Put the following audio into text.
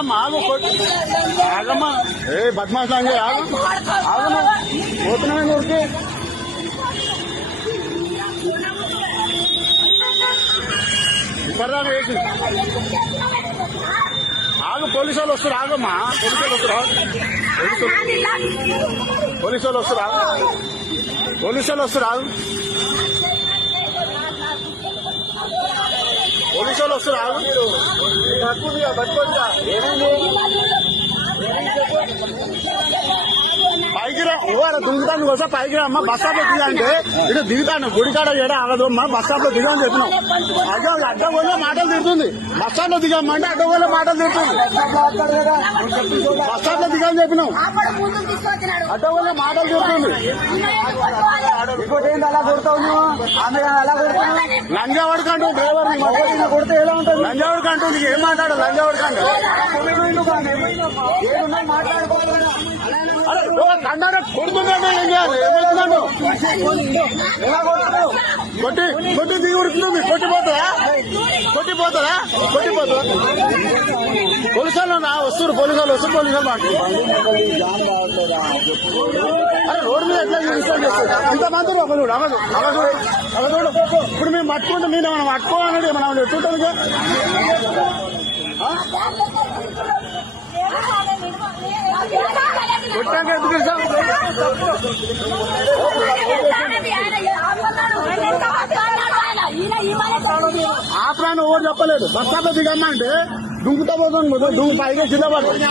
ఆగమ్మా ఆగమ్మా ఏ బద్మాష్ లాంటి ఆగమ్మా పోతున్నామే ఊరికి ఇప్పటిదాకా వేసి ఆగు పోలీసు వాళ్ళు వస్తారు ఆగమ్మా పోలీసు వాళ్ళు వస్తారు పోలీసు వాళ్ళు వస్తారు ఆగు పోలీసు వాళ్ళు వస్తారు ఆగు పైకి రా దిగుతాను కోసం పైకి రా అమ్మా బస్ స్టాప్ లో దిగా అంటే ఇటు దిగుతాను గుడికాడ ఏడా ఆగదు అమ్మా బస్ స్టాప్ లో దిగా అని చెప్పినాం అడ్డ అడ్డగోళ్ళ మాటలు తిడుతుంది బస్ స్టాప్ లో దిగమ్మా అంటే అడ్డగోళ్ళ మాటలు తిడుతుంది బస్ స్టాప్ లో దిగా అని చెప్పినాం అడ్డగోళ్ళ మాటలు తిడుతుంది అలా కొడతావు నువ్వు ఆమె అలా కొడతావు లంజావాడికి అంటూ డ్రైవర్ కొడితే ఎలా ఉంటుంది లంజావాడికి అంటూ నీకు ఏం మాట్లాడు లంజావాడికి అంటే కన్నాడ కొడుతున్నాడు ఏం చేయాలి ఏమవుతున్నాడు కొట్టి కొట్టి దిగి ఉడుతుంది కొట్టిపోతుందా కొట్టిపోతుందా కొట్టిపోతుందా పోలీసు వాళ్ళు వస్తారు పోలీసు వాళ్ళు వస్తారు పోలీసు వాళ్ళు అరే రోడ్డు మీద ఎట్లా ఇన్స్టాల్ చేస్తారు ఇంతమంది ఒక చూడు అవ చూడు ఇప్పుడు మేము పట్టుకుంటే మీరు మనం పట్టుకోవాలంటే మనం ఎట్టుంటుందిగా కొట్టాక ఎందుకు ఆపరాన్ని ఓవర్ చెప్పలేదు బస్ స్టాప్ లో దిగమ్మా అంటే దుంకుతా పోతుంది దుంకు పైగా కింద పడుతుంది